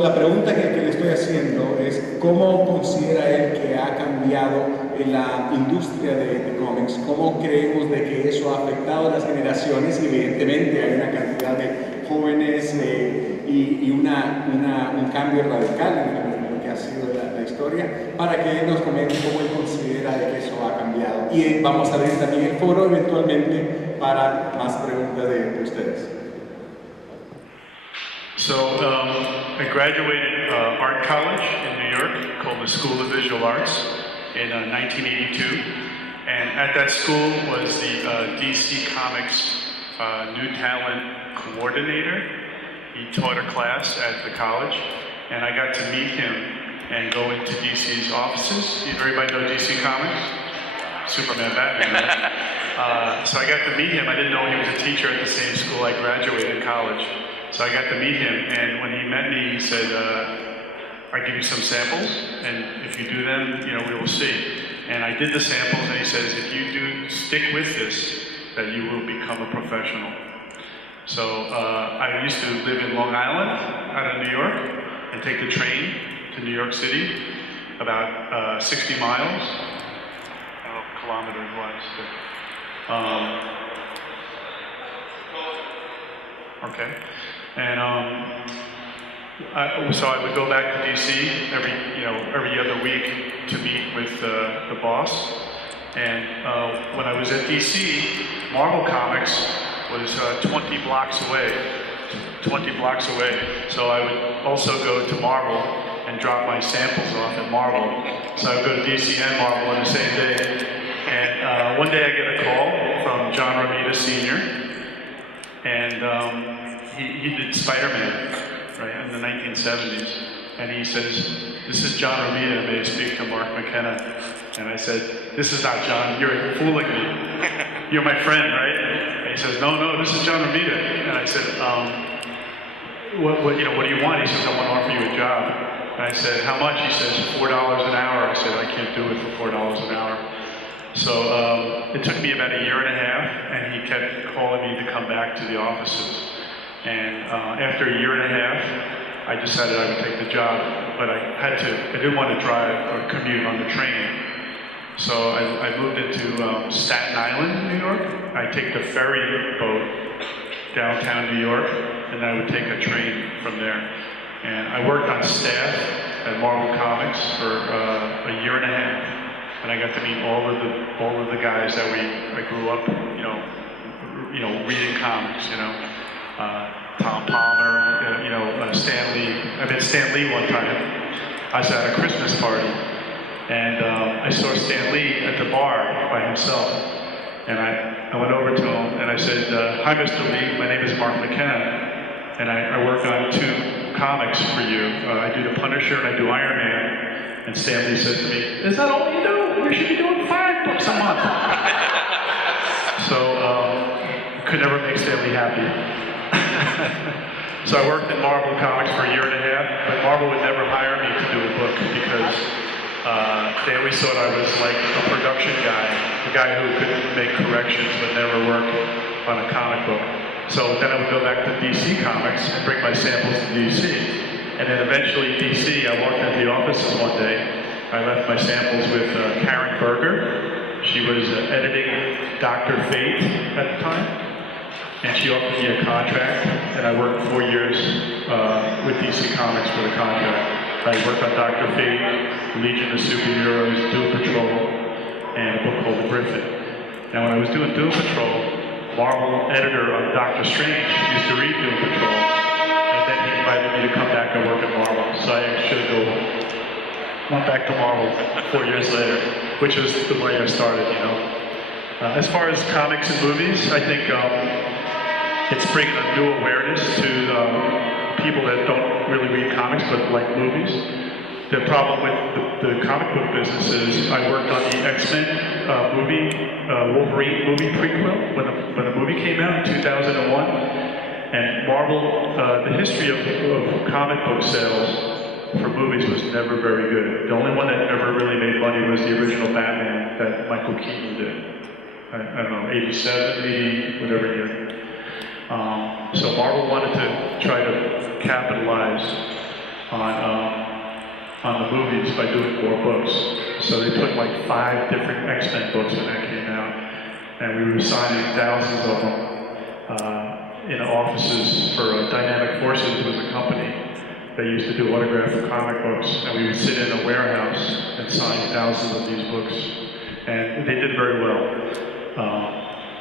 La pregunta que le estoy haciendo es ¿cómo considera él que ha cambiado en la industria de cómics? ¿Cómo creemos de que eso ha afectado a las generaciones? Y evidentemente hay una cantidad de jóvenes y un cambio radical en lo que ha sido la historia, para que él nos comente cómo él considera de que eso ha cambiado. Y vamos a abrir también el foro eventualmente para más preguntas de ustedes. So I graduated art college in New York called the School of Visual Arts in 1982, and at that school was the DC Comics New Talent Coordinator. He taught a class at the college, and I got to meet him and go into DC's offices. Everybody know DC Comics? Superman, Batman, right? So I got to meet him. I didn't know he was a teacher at the same school I graduated in college. So I got to meet him, and when he met me, he said, I give you some samples, and if you do them, we will see. And I did the samples, and he says, if you do stick with this, that you will become a professional. So I used to live in Long Island, out of New York, and take the train to New York City, about 60 miles, kilometers wise. Okay. And so I would go back to DC every other week to meet with the boss. And when I was at DC, Marvel Comics was 20 blocks away. 20 blocks away. So I would also go to Marvel and drop my samples off at Marvel. So I would go to DC and Marvel on the same day. And one day I get a call from John Romita Sr. And he did Spider-Man, right, in the 1970s. And he says, this is John Romita, may I speak to Mark Mckenna? And I said, this is not John, you're fooling me. You're my friend, right? And he says, no, this is John Romita. And I said, what do you want? He says, I want to offer you a job. And I said, how much? He says, $4 an hour. I said, I can't do it for $4 an hour. So it took me about a year and a half, and he kept calling me to come back to the offices. And after a year and a half, I decided I would take the job, but I didn't want to drive or commute on the train. So I moved into Staten Island, New York. I take the ferry boat downtown New York, and I would take a train from there. And I worked on staff at Marvel Comics for a year and a half. And I got to meet all of the guys that I grew up, reading comics, Tom Palmer, Stan Lee. I met Stan Lee one time. I was at a Christmas party, and I saw Stan Lee at the bar by himself. And I went over to him and I said, hi, Mr. Lee, my name is Mark Mckenna, and I work on 2 comics for you. I do The Punisher and I do Iron Man. And Stan Lee said to me, is that all you do? You should be doing 5 books a month. So could never make Stan Lee happy. So I worked at Marvel Comics for a year and a half, but Marvel would never hire me to do a book because they always thought I was like a production guy, a guy who could make corrections but never work on a comic book. So then I would go back to DC Comics and bring my samples to DC. And then eventually DC, I walked into the offices one day. I left my samples with Karen Berger. She was editing Dr. Fate at the time. And she offered me a contract, and I worked 4 years with DC Comics for the contract. I worked on Dr. Fate, Legion of Superheroes, Doom Patrol, and a book called The Griffin. Now when I was doing Doom Patrol, Marvel editor of Doctor Strange used to read Doom Patrol, and then he invited me to come back and work at Marvel. So I actually went back to Marvel 4 years later, which was the way I started, As far as comics and movies, I think it's bringing a new awareness to people that don't really read comics but like movies. The problem with the comic book business is I worked on the X-Men movie, Wolverine movie prequel when the movie came out in 2001. And Marvel, the history of comic book sales for movies was never very good. The only one that ever really made money was the original Batman that Michael Keaton did. I don't know, 87, 80, whatever year. wanted to try to capitalize on the movies by doing more books. So they took like 5 different X-Men books when that came out, and we were signing thousands of them in offices for Dynamic Forces was a company that used to do autographed comic books, and we would sit in a warehouse and sign thousands of these books, and they did very well.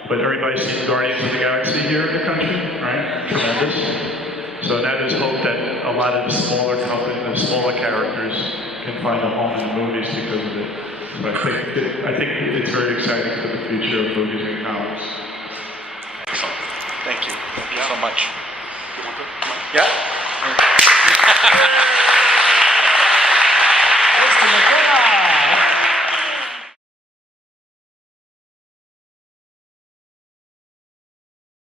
But everybody's seen Guardians of the Galaxy here in the country, right? Tremendous. So that is hope that a lot of the smaller companies, the smaller characters can find a home in the movies because of it. But I think it's very exciting for the future of movies and comics. Excellent. Thank you. Thank you so much. Yeah?